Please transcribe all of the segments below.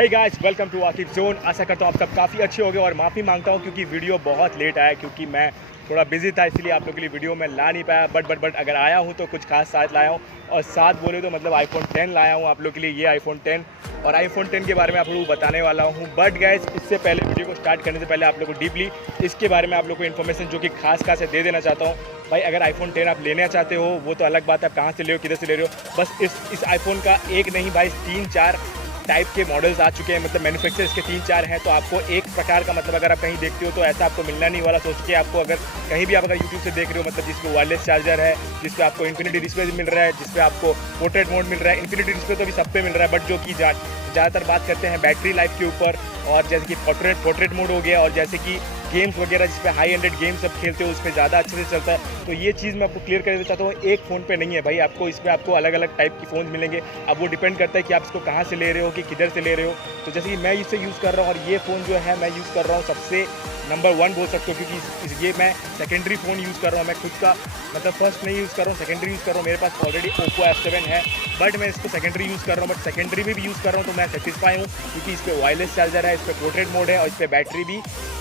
Hey guys, welcome to Aqib zone. आशा करता हूँ आप सब काफ़ी अच्छे होंगे और माफ़ी मांगता हूँ क्योंकि वीडियो बहुत लेट आया, क्योंकि मैं थोड़ा बिजी था, इसलिए आप लोगों के लिए वीडियो में ला नहीं पाया। बट अगर आया हूँ तो कुछ खास साथ लाया हूँ, और साथ बोले तो मतलब आईफोन 10 लाया हूँ आप लोग के लिए। ये आईफोन 10 और आईफोन 10 के बारे में आप लोगों को बताने वाला हूँ। बट गाइस, इससे पहले वीडियो को स्टार्ट करने से पहले आप लोग को डीपली इसके बारे में आप लोग को इन्फॉर्मेशन जो कि खास है दे देना चाहता हूँ। भाई, अगर आईफोन 10 आप लेना चाहते हो वो तो अलग बात है, आप कहाँ से ले हो, किधर से ले रहे हो। बस इस आईफोन का एक नहीं भाई 3-4 टाइप के मॉडल्स आ चुके हैं, मतलब मैन्युफैक्चर इसके 3-4 हैं। तो आपको एक प्रकार का मतलब अगर आप कहीं देखते हो तो ऐसा आपको मिलना नहीं वाला। सोच के आपको अगर कहीं भी आप अगर यूट्यूब से देख रहे हो, मतलब जिसको वायरलेस चार्जर है, जिसपे आपको इन्फिनिटी डिस्प्ले मिल रहा है, जिसपे आपको पोर्ट्रेट मोड मिल रहा है। इन्फिनिटी डिस्प्ले तो अभी सब पे मिल रहा है, बट जो कि ज़्यादातर बात करते हैं बैटरी लाइफ के ऊपर, और जैसे कि पोर्ट्रेट मोड हो गया, और जैसे कि गेम्स वगैरह जिस पे हाई एंडेड गेम्स सब खेलते हो उस पर ज़्यादा अच्छे से चलता है। तो ये चीज़ मैं आपको क्लियर कर देना चाहता हूँ, एक फ़ोन पे नहीं है भाई, आपको इस पर आपको अलग अलग टाइप की फ़ोन मिलेंगे। अब वो डिपेंड करता है कि आप इसको कहाँ से ले रहे हो, कि किधर से ले रहे हो। तो जैसे कि मैं इसे यूज़ कर रहा हूँ, और ये फ़ोन जो है मैं यूज़ कर रहा हूँ सबसे नंबर 1 बोल सकते हो, क्योंकि ये मैं सेकेंडरी फ़ोन यूज़ कर रहा हूँ। मैं खुद का मतलब फर्स्ट नहीं यूज़ कर रहा हूँ, सेकेंडरी यूज़ कर रहा हूँ। मेरे पास ऑलरेडी ओप्पो F7 है, बट मैं इसको सेकेंडरी यूज़ कर रहा हूँ। बट सेकेंडरी में भी यूज़ कर रहा हूँ तो मैं सेटिस्फाई हूँ, क्योंकि इस पर वायरलेस चार्जर है, इस पर पोर्ट्रेट मोड है, और इस पर बैटरी भी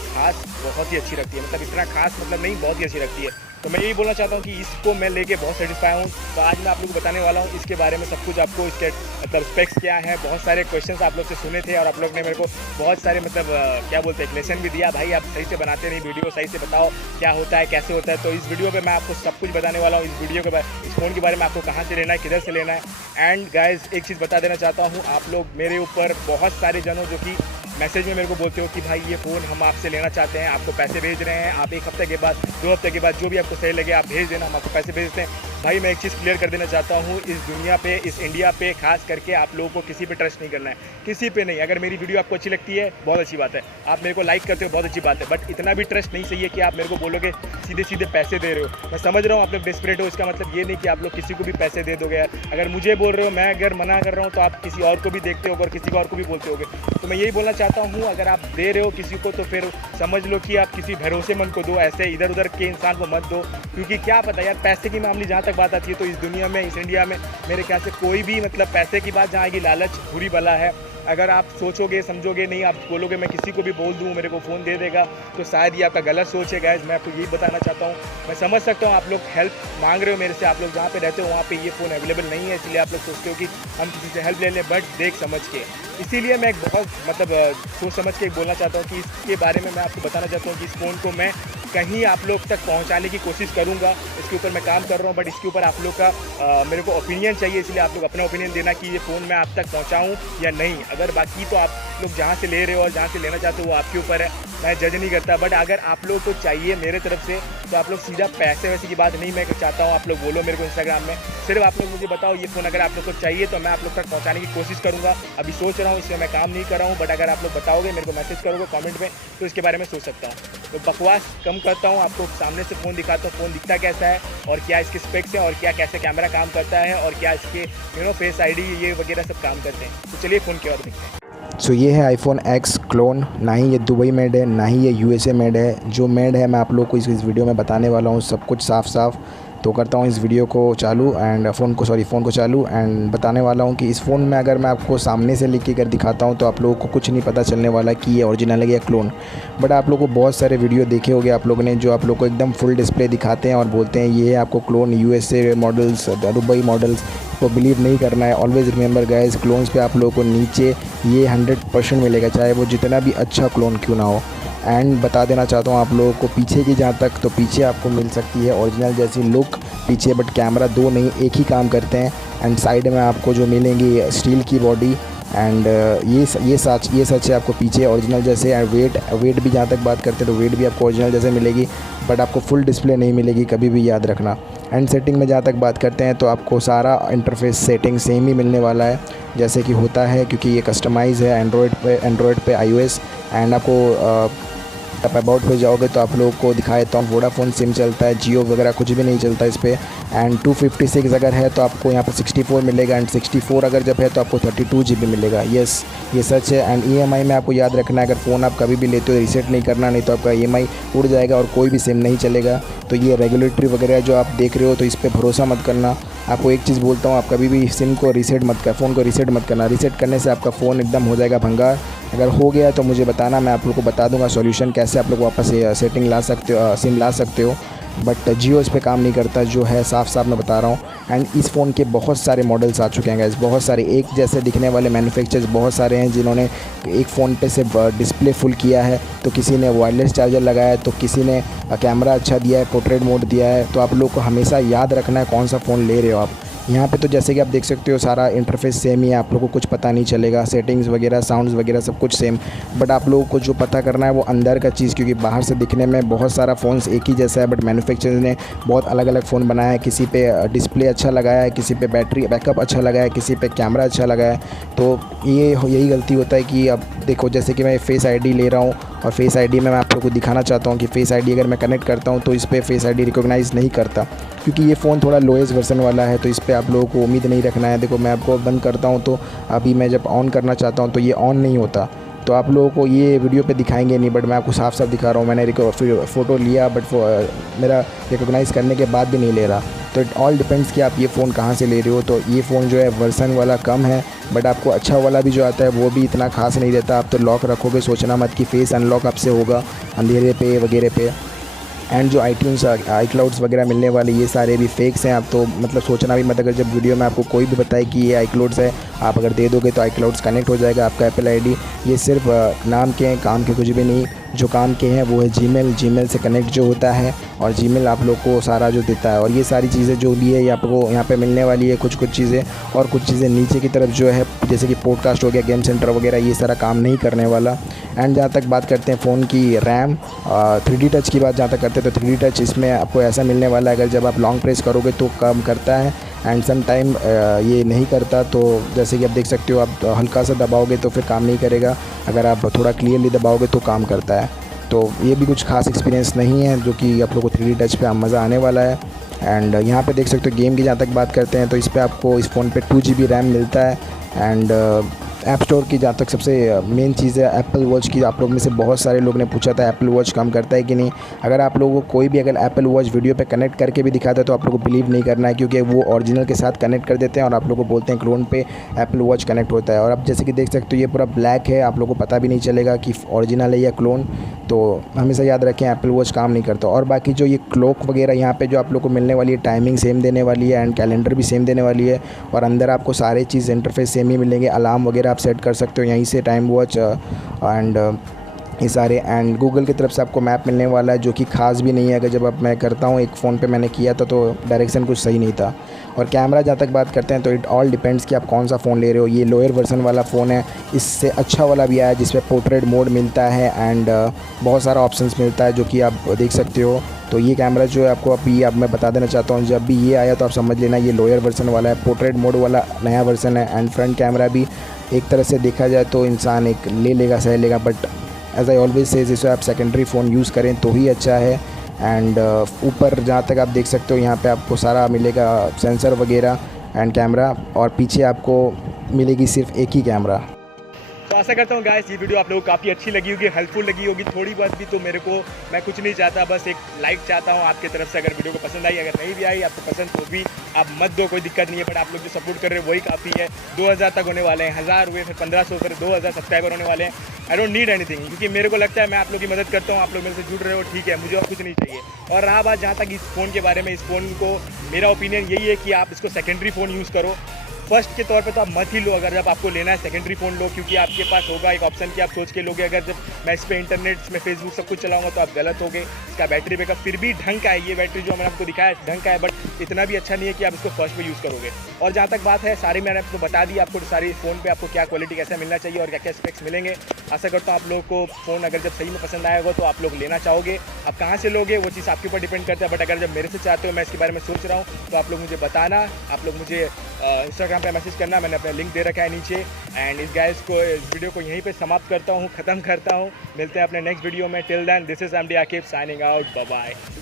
खास बहुत ही अच्छी रखती है। मतलब इतना खास मतलब नहीं, बहुत ही अच्छी रखती है। तो मैं यही बोलना चाहता हूँ कि इसको मैं लेके बहुत सेटिस्फाई हूँ। तो आज मैं आप लोग को बताने वाला हूँ इसके बारे में सब कुछ, आपको इसके मतलब स्पेक्स क्या है। बहुत सारे क्वेश्चंस आप लोग से सुने थे, और आप लोग ने मेरे को बहुत सारे मतलब क्या बोलते हैं लेसन भी दिया, भाई आप सही से बनाते नहीं वीडियो, सही से बताओ क्या होता है, कैसे होता है। तो इस वीडियो पर मैं आपको सब कुछ बताने वाला हूँ। इस वीडियो के इस फ़ोन के बारे में आपको कहाँ से लेना है, किधर से लेना है। एंड गाइज, एक चीज़ बता देना चाहता हूँ, आप लोग मेरे ऊपर बहुत सारे जनों जो कि मैसेज में मेरे को बोलते हो कि भाई ये फ़ोन हम आपसे लेना चाहते हैं, आपको पैसे भेज रहे हैं, आप 1 हफ्ते के बाद 2 हफ्ते के बाद जो भी आपको सही लगे आप भेज देना, हम आपको पैसे भेजते हैं। भाई मैं एक चीज़ क्लियर कर देना चाहता हूँ, इस दुनिया पे, इस इंडिया पे खास करके आप लोगों को किसी पे ट्रस्ट नहीं करना है, किसी पे नहीं। अगर मेरी वीडियो आपको अच्छी लगती है बहुत अच्छी बात है, आप मेरे को लाइक करते हो बहुत अच्छी बात है, बट इतना भी ट्रस्ट नहीं चाहिए कि आप मेरे को बोलोगे सीधे सीधे पैसे दे रहे हो। मैं समझ रहा हूँ आप लोग डेस्परेट हो, इसका मतलब ये नहीं कि आप लोग किसी को भी पैसे दे दोगे यार। अगर मुझे बोल रहे हो, मैं अगर मना कर रहा हूँ तो आप किसी और को भी देखते हो और किसी और को भी बोलते होगे। तो मैं यही बोलना चाहता हूँ, अगर आप दे रहे हो किसी को तो फिर समझ लो कि आप किसी भरोसेमंद को दो, ऐसे इधर उधर के इंसान को मत दो। क्योंकि क्या पता यार, पैसे की मामले जहाँ तक बात आती है तो इस दुनिया में, इस इंडिया में मेरे ख्याल से कोई भी मतलब पैसे की बात जहाँ आएगी, लालच बुरी बला है। अगर आप सोचोगे समझोगे नहीं, आप बोलोगे मैं किसी को भी बोल दूँ मेरे को फ़ोन दे देगा, तो शायद ये आपका गलत सोच है। गाइस, मैं आपको यही बताना चाहता हूँ, मैं समझ सकता हूँ आप लोग हेल्प मांग रहे हो मेरे से, आप लोग जहाँ पे रहते हो वहाँ पे ये फ़ोन अवेलेबल नहीं है, इसलिए आप लोग सोचते हो कि हम किसी से हेल्प ले लें, बट देख समझ के। इसीलिए मैं एक बहुत मतलब सोच समझ के बोलना चाहता हूँ कि इसके बारे में मैं आपको बताना चाहता हूँ कि इस फ़ोन को मैं कहीं आप लोग तक पहुंचाने की कोशिश करूंगा। इसके ऊपर मैं काम कर रहा हूं, बट इसके ऊपर आप लोग का मेरे को ओपिनियन चाहिए, इसलिए आप लोग अपना ओपिनियन देना कि ये फ़ोन मैं आप तक पहुंचाऊं या नहीं। अगर बाकी तो आप लोग जहां से ले रहे हो और जहां से लेना चाहते हो वो आपके ऊपर है, मैं जज नहीं करता। बट अगर आप लोग को चाहिए मेरे तरफ से तो आप लोग सीधा पैसे वैसे की बात नहीं मैं चाहता हूँ आप लोग बोलो मेरे को इंस्टाग्राम में, सिर्फ आप लोग मुझे बताओ ये फ़ोन अगर आप लोग को चाहिए तो मैं आप लोग तक पहुँचाने की कोशिश करूँगा। अभी सोच रहा हूँ, इसमें मैं काम नहीं कर रहा हूँ, बट अगर आप लोग बताओगे, मेरे को मैसेज करोगे कमेंट में, तो इसके बारे में सोच सकता हूँ। तो बकवास कम करता हूँ, आपको सामने से फ़ोन दिखाता हूँ, फ़ोन दिखता कैसा है और क्या इसके स्पेक्स हैं और क्या कैसे कैमरा काम करता है और क्या इसके फेस आईडी ये वगैरह सब काम करते हैं। तो चलिए फ़ोन की ओर देखते हैं। सो ये है iPhone X क्लोन। ना ही ये दुबई मेड है, ना ही ये USA मेड है। जो मेड है मैं आप लोग को इस वीडियो में बताने वाला हूँ सब कुछ साफ साफ। तो करता हूँ इस वीडियो को चालू एंड फ़ोन को चालू एंड बताने वाला हूँ कि इस फ़ोन में अगर मैं आपको सामने से लेके कर दिखाता हूँ तो आप लोगों को कुछ नहीं पता चलने वाला कि ये ओरिजिनल है या क्लोन। बट आप लोगों को बहुत सारे वीडियो देखे होंगे आप लोगों ने, जो आप लोग को एकदम फुल डिस्प्ले दिखाते हैं और बोलते हैं ये है आपको clone, USA models, Dubai models. को बिलीव नहीं करना है। ऑलवेज़ रिमेंबर गाइस, क्लोन्स पे आप लोगों को नीचे ये 100% मिलेगा, चाहे वो जितना भी अच्छा क्लोन क्यों ना हो। एंड बता देना चाहता हूँ आप लोगों को पीछे की जहाँ तक, तो पीछे आपको मिल सकती है ओरिजिनल जैसी लुक पीछे, बट कैमरा 2 नहीं एक ही काम करते हैं। एंड साइड में आपको जो मिलेंगी स्टील की बॉडी, एंड ये सच है आपको पीछे ओरिजिनल जैसे। एंड वेट भी जहाँ तक बात करते हैं तो वेट भी आपको ओरिजिनल जैसे मिलेगी, बट आपको फुल डिस्प्ले नहीं मिलेगी, कभी भी याद रखना। एंड सेटिंग में जहाँ तक बात करते हैं तो आपको सारा इंटरफेस सेटिंग सेम ही मिलने वाला है जैसे कि होता है, क्योंकि ये कस्टमाइज़ है एंड्रॉयड पे iOS। एंड आपको आप अबाउट पे जाओगे तो आप लोगों को दिखा देता हूँ। वोडाफोन सिम चलता है, जियो वगैरह कुछ भी नहीं चलता इस पर। एंड 256 अगर है तो आपको यहाँ पर 64 मिलेगा, एंड 64 अगर जब है तो आपको 32 GB मिलेगा। यस, ये सच है। एंड EMI में आपको याद रखना है, अगर फ़ोन आप कभी भी लेते हो रीसेट नहीं करना, नहीं तो आपका EMI उड़ जाएगा और कोई भी सिम नहीं चलेगा। तो ये रेगुलेटरी वगैरह जो आप देख रहे हो तो इस पर भरोसा मत करना। आपको एक चीज़ बोलता हूँ, आप कभी भी सिम को रीसेट मत कर, फ़ोन को रीसेट मत करना। रीसेट करने से आपका फ़ोन एकदम हो जाएगा भंगार। अगर हो गया तो मुझे बताना, मैं आप लोग को बता दूंगा सॉल्यूशन कैसे आप लोग वापस सेटिंग ला सकते हो, सिम ला सकते हो। बट जियो इस पे काम नहीं करता, जो है साफ साफ मैं बता रहा हूँ। एंड इस फ़ोन के बहुत सारे मॉडल्स आ चुके हैं गाइस, बहुत सारे एक जैसे दिखने वाले मैन्युफैक्चरर्स बहुत सारे हैं जिन्होंने एक फ़ोन पे से डिस्प्ले फुल किया है। तो किसी ने वायरलेस चार्जर लगाया है, तो किसी ने कैमरा अच्छा दिया है, पोर्ट्रेट मोड दिया है। तो आप लोग को हमेशा याद रखना है कौन सा फ़ोन ले रहे हो आप। यहाँ पे तो जैसे कि आप देख सकते हो सारा इंटरफेस सेम ही है, आप लोगों को कुछ पता नहीं चलेगा, सेटिंग्स वगैरह साउंड्स वगैरह सब कुछ सेम। बट आप लोगों को जो पता करना है वो अंदर का चीज़, क्योंकि बाहर से दिखने में बहुत सारा फ़ोन्स एक ही जैसा है, बट मैन्युफैक्चरर ने बहुत अलग अलग फ़ोन बनाया है। किसी पे डिस्प्ले अच्छा लगाया है, किसी पे बैटरी बैकअप अच्छा लगाया है, किसी पे कैमरा अच्छा लगाया है। तो यही गलती होता है कि अब देखो, जैसे कि मैं फेस ID ले रहा हूँ और फेस ID में मैं आप लोगों को दिखाना चाहता हूँ कि फेस ID अगर मैं कनेक्ट करता हूँ तो इस पर फेस ID रिकॉग्नाइज़ नहीं करता, क्योंकि ये फ़ोन थोड़ा लोएस्ट वर्जन वाला है। तो इस पर आप लोगों को उम्मीद नहीं रखना है। देखो मैं आपको बंद करता हूँ तो अभी मैं जब ऑन करना चाहता हूँ तो ये ऑन नहीं होता। तो आप लोगों को ये वीडियो पे दिखाएंगे नहीं, बट मैं आपको साफ साफ दिखा रहा हूँ। मैंने फिर फ़ोटो लिया, बट मेरा रिकॉग्नाइज़ करने के बाद भी नहीं ले रहा। तो इट ऑल डिपेंड्स कि आप ये फ़ोन कहाँ से ले रहे हो। तो ये फ़ोन जो है वर्सन वाला कम है, बट आपको अच्छा वाला भी जो आता है वो भी इतना खास नहीं रहता। आप तो लॉक रखोगे, सोचना मत कि फेस अनलॉक आपसे होगा अंधेरे पे वगैरह पे। एंड जो iTunes iClouds वगैरह मिलने वाले ये सारे भी फेक्स हैं। आप तो मतलब सोचना भी मत, अगर जब वीडियो में आपको कोई भी बताए कि ये iClouds है, आप अगर दे दोगे तो iClouds कनेक्ट हो जाएगा आपका एप्पल ID। ये सिर्फ नाम के हैं, काम के कुछ भी नहीं। जो काम के हैं वो है जीमेल से कनेक्ट जो होता है, और जीमेल आप लोग को सारा जो देता है। और ये सारी चीज़ें जो भी है आपको यहाँ पे मिलने वाली है, कुछ चीज़ें। और कुछ चीज़ें नीचे की तरफ जो है, जैसे कि पॉडकास्ट हो गया, गेम सेंटर वगैरह, ये सारा काम नहीं करने वाला। एंड जहाँ तक बात करते हैं फ़ोन की रैम, 3D टच की बात जहाँ तक करते हैं तो 3D टच इसमें आपको ऐसा मिलने वाला है, अगर जब आप लॉन्ग प्रेस करोगे तो काम करता है, एंड सम टाइम ये नहीं करता। तो जैसे कि आप देख सकते हो, आप हल्का सा दबाओगे तो फिर काम नहीं करेगा, अगर आप थोड़ा क्लियरली दबाओगे तो काम करता है। तो ये भी कुछ खास एक्सपीरियंस नहीं है, जो कि आप लोगों को 3D टच पे मज़ा आने वाला है। एंड यहाँ पे देख सकते हो गेम की जहाँ तक बात करते हैं तो इस पर आपको इस फ़ोन पे 2 GB रैम मिलता है। एंड ऐप स्टोर की जहाँ तक सबसे मेन चीज़ है एप्पल वॉच की, आप लोग में से बहुत सारे लोग ने पूछा था एप्पल वॉच काम करता है कि नहीं। अगर आप लोगों को कोई भी अगर एप्पल वॉच वीडियो पे कनेक्ट करके भी दिखाता है तो आप लोगों को बिलीव नहीं करना है, क्योंकि वो ओरिजिनल के साथ कनेक्ट कर देते हैं और आप लोगों को बोलते हैं क्लोन पे एप्पल वॉच कनेक्ट होता है। और आप जैसे कि देख सकते हो ये पूरा ब्लैक है, आप लोगों को पता भी नहीं चलेगा कि ओरिजिनल है या क्लोन। तो हमेशा याद रखें एप्पल वॉच काम नहीं करता। और बाकी जो ये क्लॉक वगैरह यहाँ पे जो आप लोग को मिलने वाली है, टाइमिंग सेम देने वाली है, एंड कैलेंडर भी सेम देने वाली है। और अंदर आपको सारे चीज़ इंटरफेस सेम ही मिलेंगे, अलार्म वगैरह आप सेट कर सकते हो यहीं से, टाइम वॉच एंड ये सारे। एंड गूगल की तरफ से आपको मैप मिलने वाला है, जो कि खास भी नहीं है। अगर जब अब मैं करता हूँ, एक फ़ोन पे मैंने किया था तो डायरेक्शन कुछ सही नहीं था। और कैमरा जहाँ तक बात करते हैं तो इट ऑल डिपेंड्स कि आप कौन सा फ़ोन ले रहे हो। ये लोअर वर्जन वाला फ़ोन है, इससे अच्छा वाला भी आया जिसमें पोर्ट्रेट मोड मिलता है, एंड बहुत सारा ऑप्शंस मिलता है जो कि आप देख सकते हो। तो ये कैमरा जो है आपको अभी अब मैं बता देना चाहता हूँ, जब भी ये आया तो आप समझ लेना ये लोअर वर्जन वाला है, पोर्ट्रेट मोड वाला नया वर्जन है। एंड फ्रंट कैमरा भी एक तरह से देखा जाए तो इंसान एक ले लेगा, सह लेगा, but as I always says इसे आप सेकेंडरी फ़ोन यूज़ करें तो ही अच्छा है। एंड ऊपर जहाँ तक आप देख सकते हो यहाँ पे आपको सारा मिलेगा, सेंसर वगैरह एंड कैमरा, और पीछे आपको मिलेगी सिर्फ एक ही कैमरा। तो आशा करता हूँ गाइस ये वीडियो आप लोगों को काफ़ी अच्छी लगी होगी, हेल्पफुल लगी होगी थोड़ी बहुत भी। तो मेरे को मैं कुछ नहीं चाहता, बस एक लाइक चाहता हूँ आपकी तरफ से। अगर वीडियो को पसंद आई, अगर नहीं भी आई आपको पसंद तो भी आप मत दो, कोई दिक्कत नहीं है। बट आप लोग जो सपोर्ट कर रहे हैं वही काफ़ी है। 2000 तक होने वाले हैं, 1000 हुए, फिर 1500, फिर 2000 सब्सक्राइबर होने वाले हैं। आई डोंट नीड एनीथिंग, क्योंकि मेरे को लगता है मैं आप लोग की मदद करता हूँ, आप लोग मेरे से जुड़ रहे हो, ठीक है, मुझे और कुछ नहीं चाहिए। और रहा बात जहाँ तक इस फ़ोन के बारे में, इस फ़ोन को मेरा ओपिनियन यही है कि आप इसको सेकेंडरी फ़ोन यूज़ करो। फर्स्ट के तौर पे तो आप मत ही लो, अगर जब आपको लेना है सेकेंडरी फ़ोन लो, क्योंकि आपके पास होगा एक ऑप्शन कि आप सोच के लोगे अगर जब मैं इस पर इंटरनेट में फेसबुक सब कुछ चलाऊंगा तो आप गलत होगे। इसका बैटरी बैकअप फिर भी ढंग का है, ये बैटरी जो मैंने आपको दिखाया है ढंग का है, बट इतना भी अच्छा नहीं है कि आप इसको फर्स्ट पे यूज़ करोगे। और जहाँ तक बात है सारी मैंने आपको बता दी, आपको सारी फ़ोन पे आपको क्या क्वालिटी कैसा मिलना चाहिए और क्या क्या स्पेक्स मिलेंगे। आशा करता हूँ आप लोगों को फ़ोन अगर जब सही में पसंद आएगा तो आप लोग लेना चाहोगे। आप कहाँ से लोगे वो चीज़ आपके ऊपर डिपेंड करता है, बट अगर जब मेरे से चाहते हो, मैं इसके बारे में सोच रहा हूँ, तो आप लोग मुझे बताना। आप लोग मुझे इंस्टाग्राम पे मैसेज करना, मैंने अपना लिंक दे रखा है नीचे। एंड इस वीडियो को यहीं पे समाप्त करता हूँ, ख़त्म करता हूँ। मिलते हैं अपने नेक्स्ट वीडियो में। Till then this is MD Aqib signing out, bye bye.